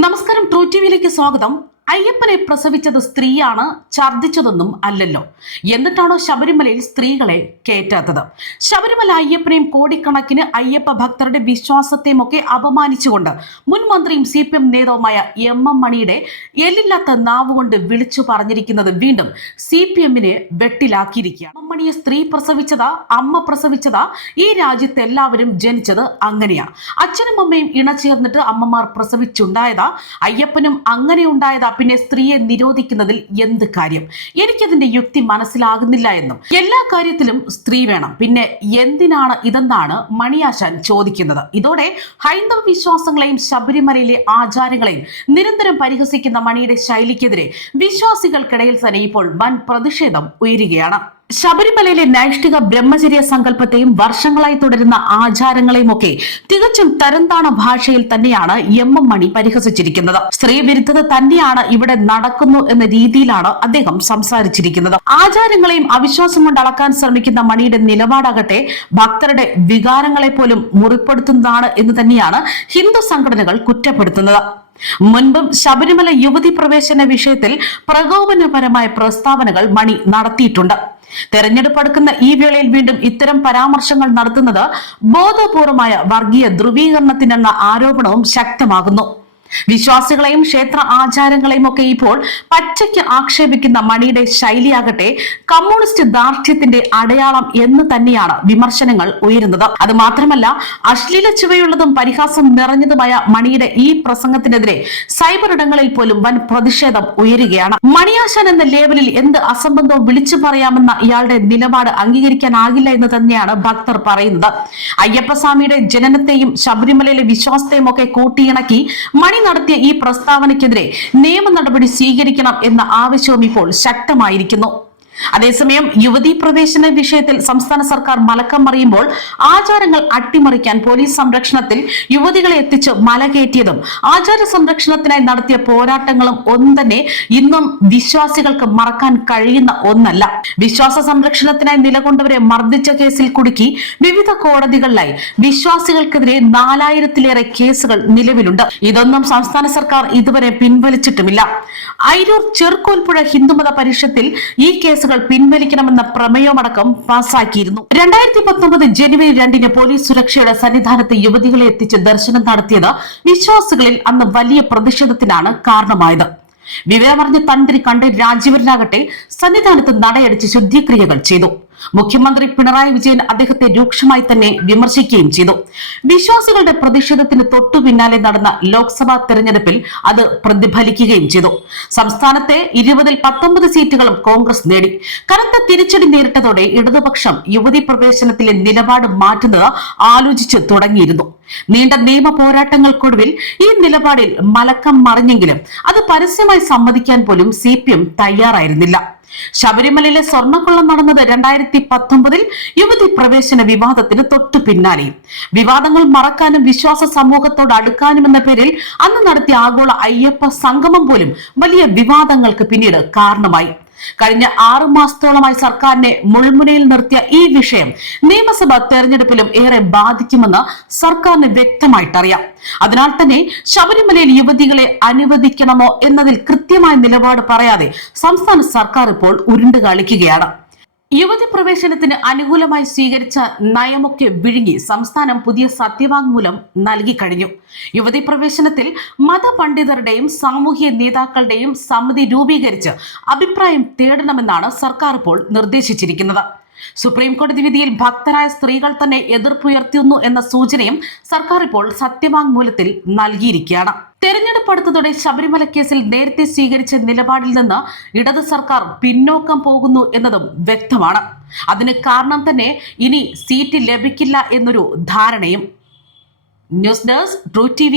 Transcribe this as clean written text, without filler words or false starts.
നമസ്കാരം, ട്രൂ ടിവിയിലേക്ക് സ്വാഗതം. അയ്യപ്പനെ പ്രസവിച്ചത് സ്ത്രീയാണ്, ഛർദ്ദിച്ചതൊന്നും അല്ലല്ലോ. എന്നിട്ടാണോ ശബരിമലയിൽ സ്ത്രീകളെ കയറ്റാത്തത്? ശബരിമല അയ്യപ്പനെയും കോടിക്കണക്കിന് അയ്യപ്പ ഭക്തരുടെ വിശ്വാസത്തെയും ഒക്കെ അപമാനിച്ചുകൊണ്ട് മുൻ മന്ത്രിയും CPM നേതാവുമായ MM മണിയുടെ എല്ലില്ലാത്ത നാവ് കൊണ്ട് വിളിച്ചു പറഞ്ഞിരിക്കുന്നത് വീണ്ടും CPMനെ വെട്ടിലാക്കിയിരിക്കുകയാണ്. മണിയെ സ്ത്രീ പ്രസവിച്ചതാ, അമ്മ പ്രസവിച്ചതാ? ഈ രാജ്യത്ത് എല്ലാവരും ജനിച്ചത് അങ്ങനെയാ. അച്ഛനും അമ്മയും ഇണചേർന്നിട്ട് അമ്മമാർ പ്രസവിച്ചുണ്ടായതാ. അയ്യപ്പനും അങ്ങനെ ഉണ്ടായതാ. പിന്നെ സ്ത്രീയെ നിരോധിക്കുന്നതിൽ എന്ത് കാര്യം? എനിക്കതിന്റെ യുക്തി മനസ്സിലാകുന്നില്ല എന്നും എല്ലാ കാര്യത്തിലും സ്ത്രീ വേണം, പിന്നെ എന്തിനാണ് ഇതെന്നാണ് മണിയാശാൻ ചോദിക്കുന്നത്. ഇതോടെ ഹൈന്ദവ വിശ്വാസങ്ങളെയും ശബരിമലയിലെ ആചാരങ്ങളെയും നിരന്തരം പരിഹസിക്കുന്ന മണിയുടെ ശൈലിക്കെതിരെ വിശ്വാസികൾക്കിടയിൽ തന്നെ ഇപ്പോൾ വൻ പ്രതിഷേധം ഉയരുകയാണ്. ശബരിമലയിലെ നൈഷ്ഠിക ബ്രഹ്മചര്യ സങ്കല്പത്തെയും വർഷങ്ങളായി തുടരുന്ന ആചാരങ്ങളെയും ഒക്കെ തികച്ചും തരംതാണ ഭാഷയിൽ തന്നെയാണ് MM മണി പരിഹസിച്ചിരിക്കുന്നത്. സ്ത്രീ വിരുദ്ധത തന്നെയാണ് ഇവിടെ നടക്കുന്നു എന്ന രീതിയിലാണ് അദ്ദേഹം സംസാരിച്ചിരിക്കുന്നത്. ആചാരങ്ങളെയും അവിശ്വാസം കൊണ്ട് അളക്കാൻ ശ്രമിക്കുന്ന മണിയുടെ നിലപാടാകട്ടെ ഭക്തരുടെ വികാരങ്ങളെ പോലും മുറിപ്പെടുത്തുന്നതാണ് എന്ന് തന്നെയാണ് ഹിന്ദു സംഘടനകൾ കുറ്റപ്പെടുത്തുന്നത്. മുൻപും ശബരിമല യുവതി പ്രവേശന വിഷയത്തിൽ പ്രകോപനപരമായ പ്രസ്താവനകൾ മണി നടത്തിയിട്ടുണ്ട്. തെരഞ്ഞെടുപ്പ് അടുക്കുന്ന ഈ വേളയിൽ വീണ്ടും ഇത്തരം പരാമർശങ്ങൾ നടത്തുന്നത് ബോധപൂർവമായ വർഗീയ ധ്രുവീകരണത്തിനെന്ന ആരോപണവും ശക്തമാകുന്നു. വിശ്വാസികളെയും ക്ഷേത്ര ആചാരങ്ങളെയും ഒക്കെ ഇപ്പോൾ പച്ചയ്ക്ക് ആക്ഷേപിക്കുന്ന മണിയുടെ ശൈലിയാകട്ടെ കമ്മ്യൂണിസ്റ്റ് ധാർഷ്ട്യത്തിന്റെ അടയാളം എന്ന് തന്നെയാണ് വിമർശനങ്ങൾ ഉയരുന്നത്. അത് മാത്രമല്ല, അശ്ലീല ചുവയുള്ളതും പരിഹാസം നിറഞ്ഞതുമായ മണിയുടെ ഈ പ്രസംഗത്തിനെതിരെ സൈബർ ഇടങ്ങളിൽ പോലും വൻ പ്രതിഷേധം ഉയരുകയാണ്. മണിയാശാൻ എന്ന ലേവലിൽ എന്ത് അസംബന്ധവും വിളിച്ചു പറയാമെന്ന ഇയാളുടെ നിലപാട് അംഗീകരിക്കാനാകില്ല എന്ന് തന്നെയാണ് ഭക്തർ പറയുന്നത്. അയ്യപ്പസ്വാമിയുടെ ജനനത്തെയും ശബരിമലയിലെ വിശ്വാസത്തെയും ഒക്കെ കൂട്ടിയിണക്കി മണി നടത്തിയ ഈ പ്രസ്താവനയ്ക്കെതിരെ നിയമ നടപടി സ്വീകരിക്കണം എന്ന ആവശ്യവും ഇപ്പോൾ ശക്തമായിരിക്കുന്നു. അതേസമയം യുവതീ പ്രവേശന വിഷയത്തിൽ സംസ്ഥാന സർക്കാർ മലക്കം മറിയുമ്പോൾ ആചാരങ്ങൾ അട്ടിമറിക്കാൻ പോലീസ് സംരക്ഷണത്തിൽ യുവതികളെ എത്തിച്ച് മല കയറ്റിയതും ആചാര സംരക്ഷണത്തിനായി നടത്തിയ പോരാട്ടങ്ങളും ഒന്നും തന്നെ ഇന്നും വിശ്വാസികൾക്ക് മറക്കാൻ കഴിയുന്ന ഒന്നല്ല. വിശ്വാസ സംരക്ഷണത്തിനായി നിലകൊണ്ടവരെ മർദ്ദിച്ച കേസിൽ കുടുക്കി വിവിധ കോടതികളിലായി വിശ്വാസികൾക്കെതിരെ 4000-ലേറെ കേസുകൾ നിലവിലുണ്ട്. ഇതൊന്നും സംസ്ഥാന സർക്കാർ ഇതുവരെ പിൻവലിച്ചിട്ടുമില്ല. അയിരൂർ ചെറുക്കോൽപ്പുഴ ഹിന്ദുമത പരിഷത്തിൽ ഈ കേസുകൾ പിൻവലിക്കണമെന്ന പ്രമേയമടക്കം പാസാക്കിയിരുന്നു. 2019 ജനുവരി 2-ന് പോലീസ് സുരക്ഷയുടെ സന്നിധാനത്ത് യുവതികളെ എത്തിച്ച് ദർശനം നടത്തിയത് വിശ്വാസികളിൽ അന്ന് വലിയ പ്രതിഷേധത്തിനാണ് കാരണമായത്. വിവരമറിഞ്ഞ് തന്ത്രി കണ്ഠരര് രാജീവരനാകട്ടെ സന്നിധാനത്ത് നടയടിച്ച് ശുദ്ധിക്രിയകൾ ചെയ്തു. മുഖ്യമന്ത്രി പിണറായി വിജയൻ അദ്ദേഹത്തെ രൂക്ഷമായി തന്നെ വിമർശിക്കുകയും ചെയ്തു. വിശ്വാസികളുടെ പ്രതിഷേധത്തിന് തൊട്ടു പിന്നാലെ നടന്ന ലോക്സഭാ തെരഞ്ഞെടുപ്പിൽ അത് പ്രതിഫലിക്കുകയും ചെയ്തു. സംസ്ഥാനത്തെ 20-ൽ 19 സീറ്റുകളും കോൺഗ്രസ് നേടി. കനത്ത തിരിച്ചടി നേരിട്ടതോടെ ഇടതുപക്ഷം യുവതി പ്രവേശനത്തിലെ നിലപാട് മാറ്റുന്നത് ആലോചിച്ച് തുടങ്ങിയിരുന്നു. നീണ്ട നിയമ പോരാട്ടങ്ങൾക്കൊടുവിൽ ഈ നിലപാടിൽ മലക്കം മറിഞ്ഞെങ്കിലും അത് പരസ്യമായി സമ്മതിക്കാൻ പോലും CPM തയ്യാറായിരുന്നില്ല. ശബരിമലയിലെ സ്വർണ്ണക്കൊള്ള നടന്നത് 2019-ൽ യുവതി പ്രവേശന വിവാദത്തിന് തൊട്ടു പിന്നാലെയും. വിവാദങ്ങൾ മറക്കാനും വിശ്വാസ സമൂഹത്തോട് അടുക്കാനും എന്ന പേരിൽ അന്ന് നടത്തിയ ആഗോള അയ്യപ്പ സംഗമം പോലും വലിയ വിവാദങ്ങൾക്ക് പിന്നീട് കാരണമായി. കഴിഞ്ഞ 6 മാസത്തോളമായി സർക്കാരിനെ മുൾമുനയിൽ നിർത്തിയ ഈ വിഷയം നിയമസഭാ തെരഞ്ഞെടുപ്പിലും ഏറെ ബാധിക്കുമെന്ന് സർക്കാരിന് വ്യക്തമായിട്ടറിയാം. അതിനാൽ തന്നെ ശബരിമലയിൽ യുവതികളെ അനുവദിക്കണമോ എന്നതിൽ കൃത്യമായ നിലപാട് പറയാതെ സംസ്ഥാന സർക്കാർ ഇപ്പോൾ ഉരുണ്ടു കളിക്കുകയാണ്. യുവതി പ്രവേശനത്തിന് അനുകൂലമായി സ്വീകരിച്ച നയമൊക്കെ വിഴുങ്ങി സംസ്ഥാനം പുതിയ സത്യവാങ്മൂലം നൽകി കഴിഞ്ഞു. യുവതി പ്രവേശനത്തിൽ മതപണ്ഡിതരുടെയും സാമൂഹ്യ നേതാക്കളുടെയും സമിതി രൂപീകരിച്ച് അഭിപ്രായം തേടണമെന്നാണ് സർക്കാർ ഇപ്പോൾ നിർദ്ദേശിച്ചിരിക്കുന്നത്. സുപ്രീം കോടതി വിധിയിൽ ഭക്തരായ സ്ത്രീകൾ തന്നെ എതിർപ്പുയർത്തുന്നു എന്ന സൂചനയും സർക്കാർ ഇപ്പോൾ സത്യവാങ്മൂലത്തിൽ നൽകിയിരിക്കുകയാണ്. തെരഞ്ഞെടുപ്പ് അടുത്തതോടെ ശബരിമല കേസിൽ നേരത്തെ സ്വീകരിച്ച നിലപാടിൽ നിന്ന് ഇടത് സർക്കാർ പിന്നോക്കം പോകുന്നു എന്നതും വ്യക്തമാണ്. അതിന് കാരണം തന്നെ ഇനി സീറ്റ് ലഭിക്കില്ല എന്നൊരു ധാരണയും. News desk, true TV.